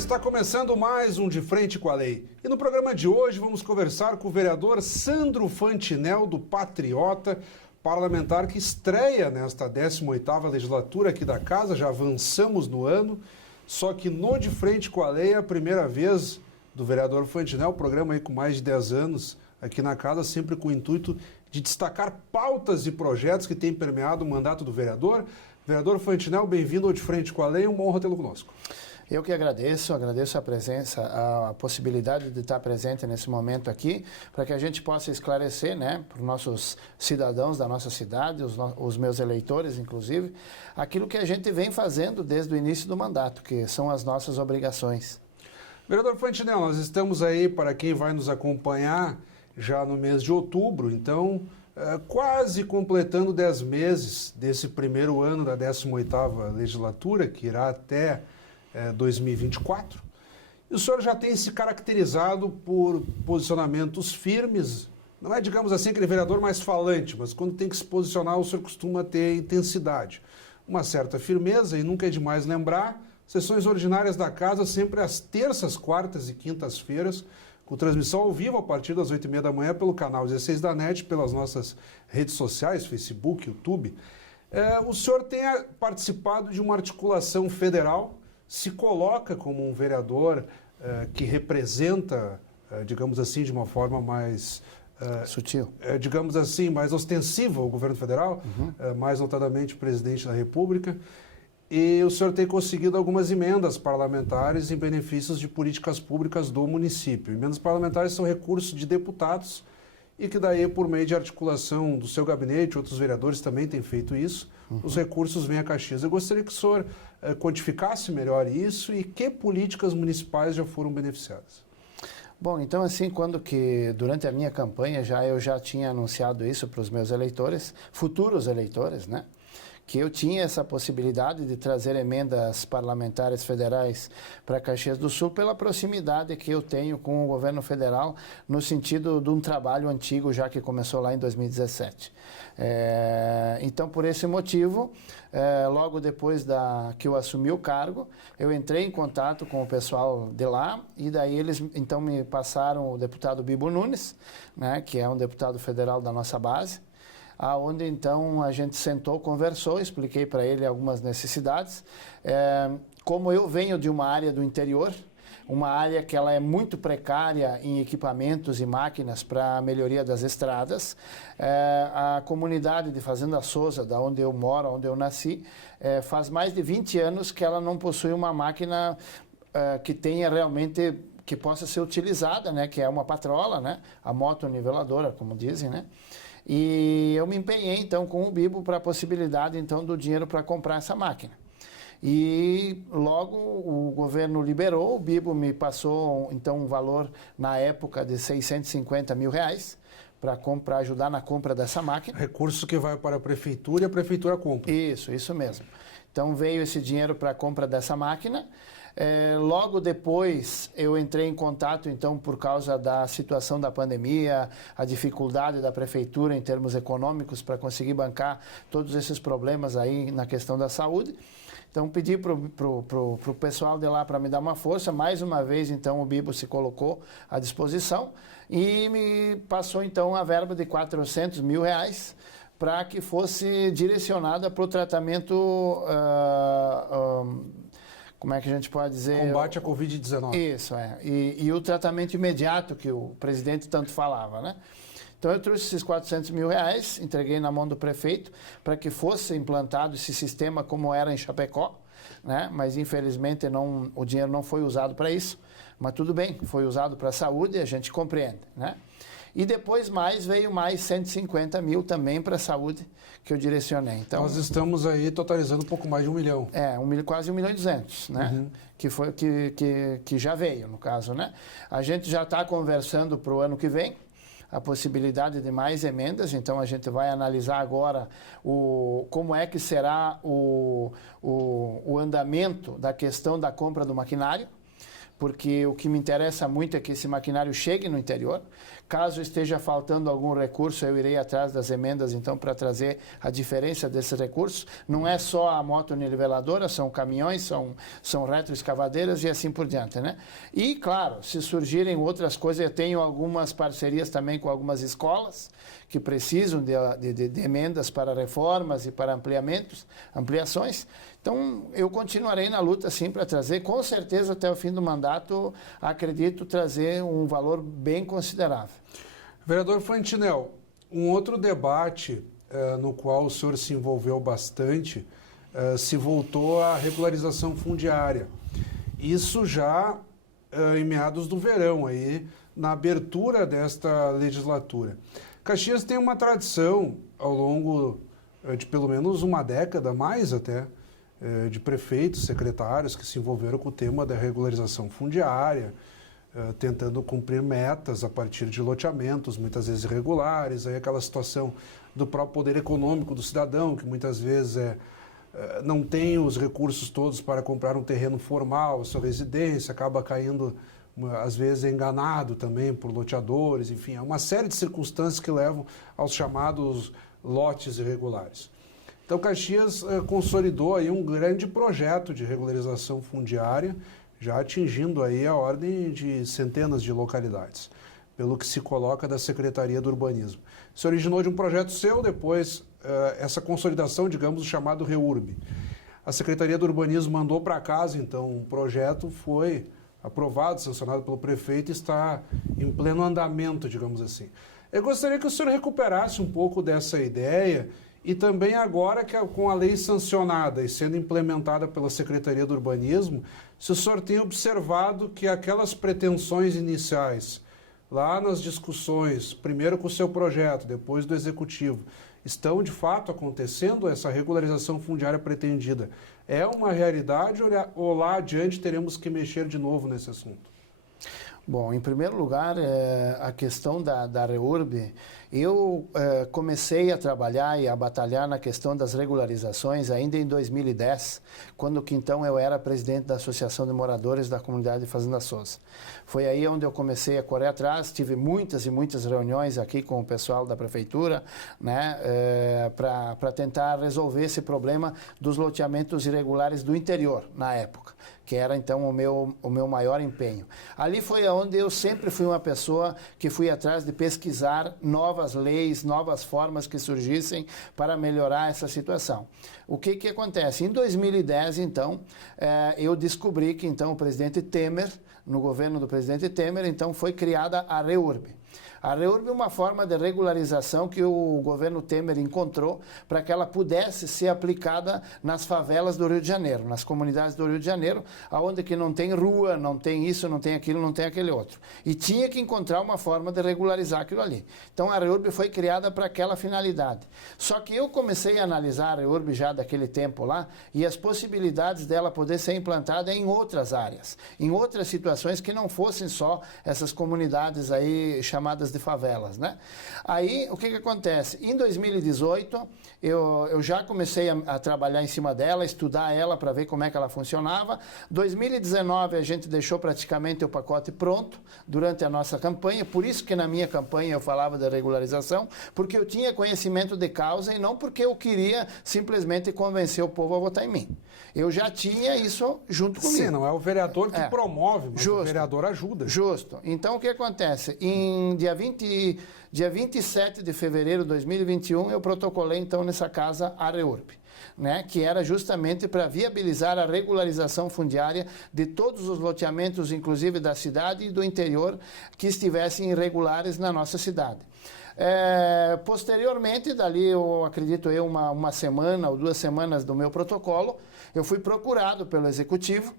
Está começando mais um De Frente com a Lei. E no programa de hoje vamos conversar com o vereador Sandro Fantinel, do Patriota, parlamentar que estreia nesta 18ª legislatura aqui da casa. Já avançamos no ano, só que no De Frente com a Lei é a primeira vez do vereador Fantinel, programa aí com mais de 10 anos aqui na casa, sempre com o intuito de destacar pautas e projetos que têm permeado o mandato do vereador. Vereador Fantinel, bem-vindo ao De Frente com a Lei, uma honra tê-lo conosco. Eu que agradeço a presença, a possibilidade de estar presente nesse momento aqui, para que a gente possa esclarecer, né, para os nossos cidadãos da nossa cidade, os meus eleitores, inclusive, aquilo que a gente vem fazendo desde o início do mandato, que são as nossas obrigações. Vereador Fantinel, nós estamos aí, para quem vai nos acompanhar, já no mês de outubro, então, quase completando 10 meses desse primeiro ano da 18ª legislatura, que irá até 2024. E o senhor já tem se caracterizado por posicionamentos firmes, não é, digamos assim, aquele vereador mais falante, mas quando tem que se posicionar, o senhor costuma ter intensidade, uma certa firmeza, e nunca é demais lembrar, sessões ordinárias da casa sempre às terças, quartas e quintas-feiras, com transmissão ao vivo a partir das 8h30 da manhã pelo canal 16 da NET, pelas nossas redes sociais, Facebook, YouTube. O senhor tem participado de uma articulação federal, se coloca como um vereador que representa, digamos assim, de uma forma mais sutil, digamos assim, mais ostensiva o governo federal, mais notadamente o presidente da República. E o senhor tem conseguido algumas emendas parlamentares em benefícios de políticas públicas do município. Emendas parlamentares são recursos de deputados e que daí, por meio de articulação do seu gabinete, outros vereadores também têm feito isso, os recursos vêm a Caxias. Eu gostaria que o senhor quantificasse melhor isso e que políticas municipais já foram beneficiadas. Bom, então assim, durante a minha campanha eu já tinha anunciado isso para os meus eleitores, futuros eleitores, né? Que eu tinha essa possibilidade de trazer emendas parlamentares federais para Caxias do Sul pela proximidade que eu tenho com o governo federal no sentido de um trabalho antigo já que começou lá em 2017. Então, por esse motivo, logo depois que eu assumi o cargo, eu entrei em contato com o pessoal de lá e daí eles então me passaram o deputado Bibo Nunes, né, que é um deputado federal da nossa base, aonde então a gente sentou, conversou, expliquei para ele algumas necessidades. Como eu venho de uma área do interior, uma área que ela é muito precária em equipamentos e máquinas para a melhoria das estradas, a comunidade de Fazenda Souza, da onde eu moro, onde eu nasci, faz mais de 20 anos que ela não possui uma máquina que tenha realmente, que possa ser utilizada, né, que é uma patrola, né, a moto niveladora, como dizem, né. E eu me empenhei então com o Bibo para a possibilidade então do dinheiro para comprar essa máquina. E logo o governo liberou, o Bibo me passou então um valor na época de R$650 mil para ajudar na compra dessa máquina. Recurso que vai para a prefeitura e a prefeitura compra. Isso mesmo. Então veio esse dinheiro para a compra dessa máquina. Logo depois eu entrei em contato então por causa da situação da pandemia, a dificuldade da prefeitura em termos econômicos para conseguir bancar todos esses problemas aí na questão da saúde. Então pedi pro pessoal de lá para me dar uma força. Mais uma vez então o Bibo se colocou à disposição e me passou então a verba de R$400 mil para que fosse direcionada para o tratamento, como é que a gente pode dizer? Combate à Covid-19. Isso, e o tratamento imediato que o presidente tanto falava, né? Então eu trouxe esses R$400 mil, entreguei na mão do prefeito para que fosse implantado esse sistema como era em Chapecó, né? Mas infelizmente o dinheiro não foi usado para isso, mas tudo bem, foi usado para a saúde, a gente compreende, né? E depois veio mais 150 mil também para a saúde que eu direcionei. Então, nós estamos aí totalizando um pouco mais de 1 milhão. Quase 1.200.000, né? Que já veio, no caso, né? A gente já está conversando para o ano que vem a possibilidade de mais emendas, então a gente vai analisar agora como é que será o andamento da questão da compra do maquinário, porque o que me interessa muito é que esse maquinário chegue no interior, Caso esteja faltando algum recurso, eu irei atrás das emendas, então, para trazer a diferença desses recursos. Não é só a motoniveladora, são caminhões, são retroescavadeiras e assim por diante, né? E, claro, se surgirem outras coisas, eu tenho algumas parcerias também com algumas escolas que precisam de emendas para reformas e para ampliações. Então, eu continuarei na luta, sim, para trazer, com certeza, até o fim do mandato, acredito trazer um valor bem considerável. Vereador Fantinel, um outro debate no qual o senhor se envolveu bastante se voltou à regularização fundiária. Isso já em meados do verão, aí, na abertura desta legislatura. Caxias tem uma tradição, ao longo de pelo menos uma década, mais até, de prefeitos, secretários que se envolveram com o tema da regularização fundiária, tentando cumprir metas a partir de loteamentos, muitas vezes irregulares, aí aquela situação do próprio poder econômico do cidadão, que muitas vezes não tem os recursos todos para comprar um terreno formal, sua residência, acaba caindo, às vezes, enganado também por loteadores, enfim, há uma série de circunstâncias que levam aos chamados lotes irregulares. Então, Caxias consolidou aí um grande projeto de regularização fundiária, já atingindo aí a ordem de centenas de localidades, pelo que se coloca da Secretaria do Urbanismo. Se originou de um projeto seu, depois essa consolidação, digamos, chamado REURB. A Secretaria do Urbanismo mandou para casa, então, um projeto, foi aprovado, sancionado pelo prefeito e está em pleno andamento, digamos assim. Eu gostaria que o senhor recuperasse um pouco dessa ideia e também agora que com a lei sancionada e sendo implementada pela Secretaria do Urbanismo, se o senhor tem observado que aquelas pretensões iniciais, lá nas discussões, primeiro com o seu projeto, depois do Executivo, estão de fato acontecendo, essa regularização fundiária pretendida? É uma realidade ou lá adiante teremos que mexer de novo nesse assunto? Bom, em primeiro lugar, a questão da REURB, eu comecei a trabalhar e a batalhar na questão das regularizações ainda em 2010, quando que então eu era presidente da Associação de Moradores da Comunidade de Fazenda Souza. Foi aí onde eu comecei a correr atrás, tive muitas e muitas reuniões aqui com o pessoal da Prefeitura, né, para tentar resolver esse problema dos loteamentos irregulares do interior, na época, que era então o meu maior empenho. Ali foi onde eu sempre fui uma pessoa que fui atrás de pesquisar novas leis, novas formas que surgissem para melhorar essa situação. O que acontece? Em 2010, então, eu descobri que então o presidente Temer, no governo do presidente Temer, então foi criada a REURB. A REURB é uma forma de regularização que o governo Temer encontrou para que ela pudesse ser aplicada nas favelas do Rio de Janeiro, nas comunidades do Rio de Janeiro, onde que não tem rua, não tem isso, não tem aquilo, não tem aquele outro. E tinha que encontrar uma forma de regularizar aquilo ali. Então a REURB foi criada para aquela finalidade. Só que eu comecei a analisar a REURB já daquele tempo lá e as possibilidades dela poder ser implantada em outras áreas, em outras situações que não fossem só essas comunidades aí chamadas de favelas, né? Aí, o que acontece? Em 2018, eu já comecei a trabalhar em cima dela, estudar ela para ver como é que ela funcionava. 2019, a gente deixou praticamente o pacote pronto durante a nossa campanha, por isso que na minha campanha eu falava da regularização, porque eu tinha conhecimento de causa e não porque eu queria simplesmente convencer o povo a votar em mim. Eu já tinha isso junto comigo. Sim, não é o vereador que promove, mas justo, o vereador ajuda. Justo. Então, o que acontece? Em dia 27 de fevereiro de 2021, eu protocolei, então, nessa casa a REURB, né, que era justamente para viabilizar a regularização fundiária de todos os loteamentos, inclusive da cidade e do interior, que estivessem irregulares na nossa cidade. Posteriormente, dali, eu acredito uma semana ou 2 semanas do meu protocolo, eu fui procurado pelo Executivo,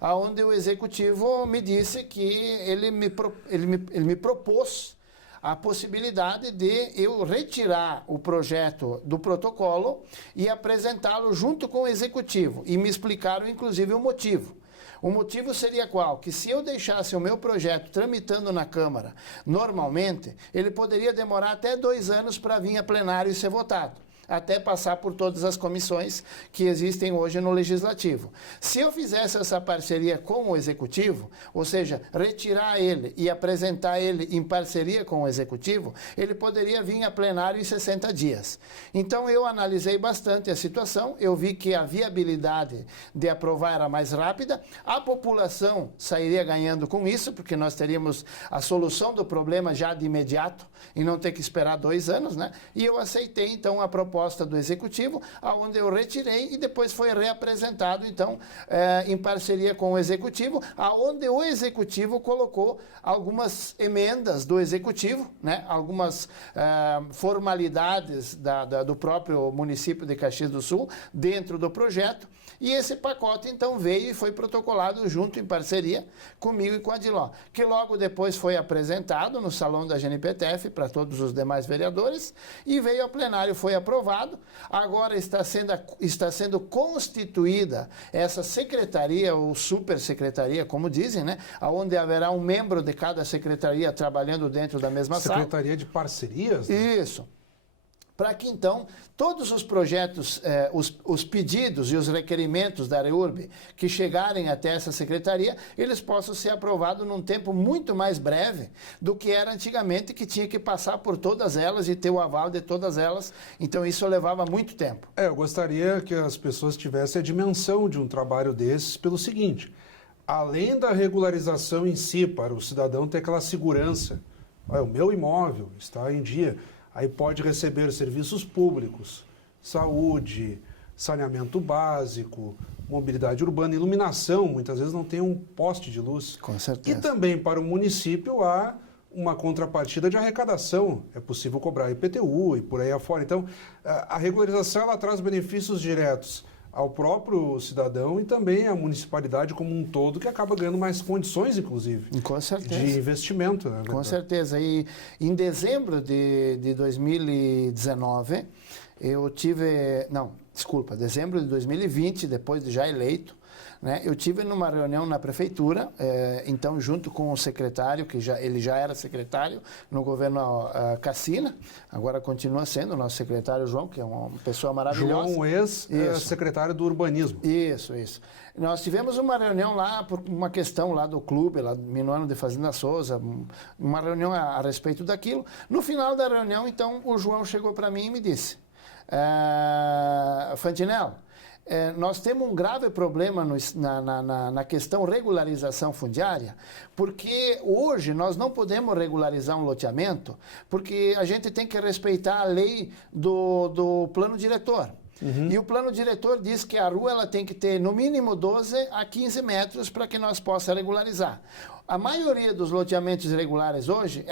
onde o Executivo me disse que ele me propôs a possibilidade de eu retirar o projeto do protocolo e apresentá-lo junto com o Executivo. E me explicaram, inclusive, o motivo. O motivo seria qual? Que se eu deixasse o meu projeto tramitando na Câmara normalmente, ele poderia demorar até 2 anos para vir a plenário e ser votado. até passar por todas as comissões que existem hoje no Legislativo. Se eu fizesse essa parceria com o Executivo, ou seja, retirar ele e apresentar ele em parceria com o Executivo, ele poderia vir a plenário em 60 dias. Então eu analisei bastante a situação, eu vi que a viabilidade de aprovar era mais rápida, a população sairia ganhando com isso, porque nós teríamos a solução do problema já de imediato e não ter que esperar 2 anos, né? E eu aceitei então a proposta do Executivo, aonde eu retirei e depois foi reapresentado então em parceria com o Executivo, aonde o Executivo colocou algumas emendas do Executivo, né? Algumas formalidades do próprio município de Caxias do Sul dentro do projeto. E esse pacote, então, veio e foi protocolado junto em parceria comigo e com a Diló, que logo depois foi apresentado no salão da GNPTF para todos os demais vereadores e veio ao plenário, foi aprovado. Agora está sendo constituída essa secretaria ou supersecretaria, como dizem, né? Onde haverá um membro de cada secretaria trabalhando dentro da mesma sala. Secretaria de Parcerias? Né? Isso. Para que, então, todos os projetos, os pedidos e os requerimentos da REURB que chegarem até essa secretaria, eles possam ser aprovados num tempo muito mais breve do que era antigamente, que tinha que passar por todas elas e ter o aval de todas elas. Então, isso levava muito tempo. Eu gostaria que as pessoas tivessem a dimensão de um trabalho desses pelo seguinte: além da regularização em si, para o cidadão ter aquela segurança, o meu imóvel está em dia, aí pode receber serviços públicos, saúde, saneamento básico, mobilidade urbana, iluminação, muitas vezes não tem um poste de luz. Com certeza. E também para o município há uma contrapartida de arrecadação. É possível cobrar IPTU e por aí afora. Então, a regularização ela traz benefícios diretos ao próprio cidadão e também à municipalidade como um todo, que acaba ganhando mais condições, inclusive, com certeza, de investimento. Né? Com certeza. E em dezembro de 2019, eu tive... Não, desculpa, dezembro de 2020, depois de já eleito, né, eu tive numa reunião na prefeitura, então junto com o secretário, ele já era secretário no governo Cassina, agora continua sendo o nosso secretário João, que é uma pessoa maravilhosa. João, ex-secretário do urbanismo. Isso. Nós tivemos uma reunião lá, por uma questão lá do clube, lá do Minuano de Fazenda Souza, uma reunião a respeito daquilo. No final da reunião, então, o João chegou para mim e me disse: Fantinel, nós temos um grave problema na questão regularização fundiária, porque hoje nós não podemos regularizar um loteamento, porque a gente tem que respeitar a lei do plano diretor. Uhum. E o plano diretor diz que a rua ela tem que ter no mínimo 12 a 15 metros para que nós possamos regularizar. A maioria dos loteamentos irregulares hoje,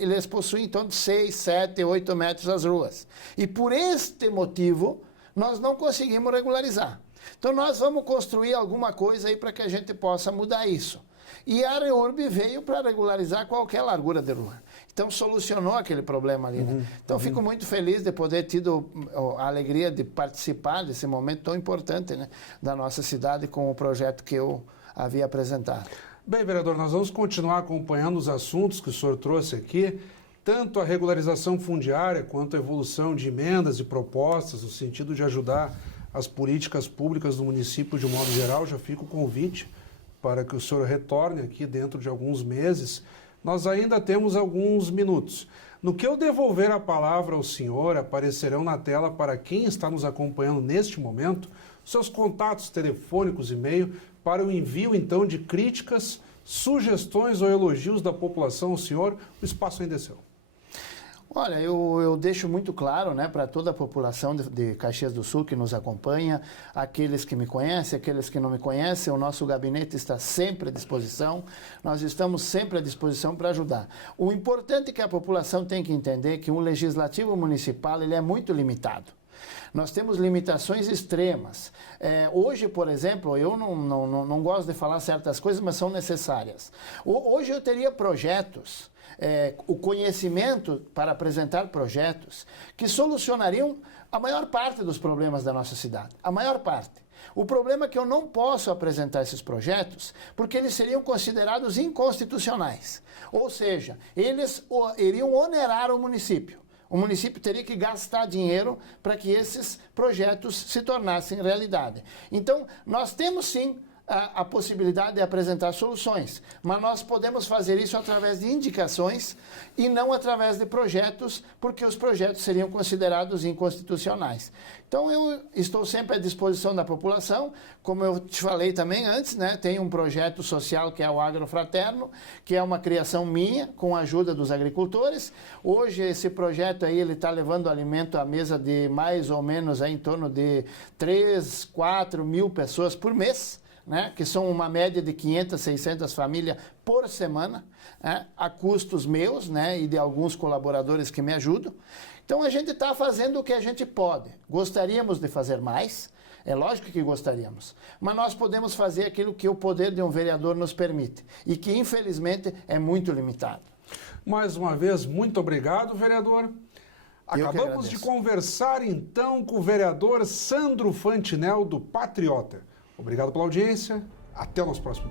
eles possuem em torno de 6, 7, 8 metros as ruas. E por este motivo, nós não conseguimos regularizar. Então, nós vamos construir alguma coisa aí para que a gente possa mudar isso. E a REURB veio para regularizar qualquer largura de rua. Então, solucionou aquele problema ali. Né? Então, fico muito feliz de poder ter tido a alegria de participar desse momento tão importante, né, da nossa cidade com o projeto que eu havia apresentado. Bem, vereador, nós vamos continuar acompanhando os assuntos que o senhor trouxe aqui, tanto a regularização fundiária quanto a evolução de emendas e propostas no sentido de ajudar as políticas públicas do município de um modo geral. Já fica o convite para que o senhor retorne aqui dentro de alguns meses. Nós ainda temos alguns minutos. No que eu devolver a palavra ao senhor, aparecerão na tela para quem está nos acompanhando neste momento seus contatos telefônicos e e-mail para o envio, então, de críticas, sugestões ou elogios da população ao senhor. O espaço ainda é seu. Olha, eu deixo muito claro, né, para toda a população de Caxias do Sul que nos acompanha, aqueles que me conhecem, aqueles que não me conhecem, o nosso gabinete está sempre à disposição, nós estamos sempre à disposição para ajudar. O importante é que a população tem que entender que um legislativo municipal ele é muito limitado. Nós temos limitações extremas. Hoje, por exemplo, eu não gosto de falar certas coisas, mas são necessárias. Hoje eu teria projetos, o conhecimento para apresentar projetos que solucionariam a maior parte dos problemas da nossa cidade. A maior parte. O problema é que eu não posso apresentar esses projetos porque eles seriam considerados inconstitucionais. Ou seja, eles iriam onerar o município. O município teria que gastar dinheiro para que esses projetos se tornassem realidade. Então, nós temos sim a possibilidade de apresentar soluções, mas nós podemos fazer isso através de indicações e não através de projetos, porque os projetos seriam considerados inconstitucionais. Então, eu estou sempre à disposição da população, como eu te falei também antes, né? Tem um projeto social que é o Agrofraterno, que é uma criação minha, com a ajuda dos agricultores. Hoje, esse projeto aí, ele está levando alimento à mesa de mais ou menos em torno de 3, 4 mil pessoas por mês, né, que são uma média de 500, 600 famílias por semana, né, a custos meus, né, e de alguns colaboradores que me ajudam. Então, a gente está fazendo o que a gente pode. Gostaríamos de fazer mais, é lógico que gostaríamos, mas nós podemos fazer aquilo que o poder de um vereador nos permite, e que, infelizmente, é muito limitado. Mais uma vez, muito obrigado, vereador. Acabamos de conversar, então, com o vereador Sandro Fantinel, do Patriota. Obrigado pela audiência. Até o nosso próximo.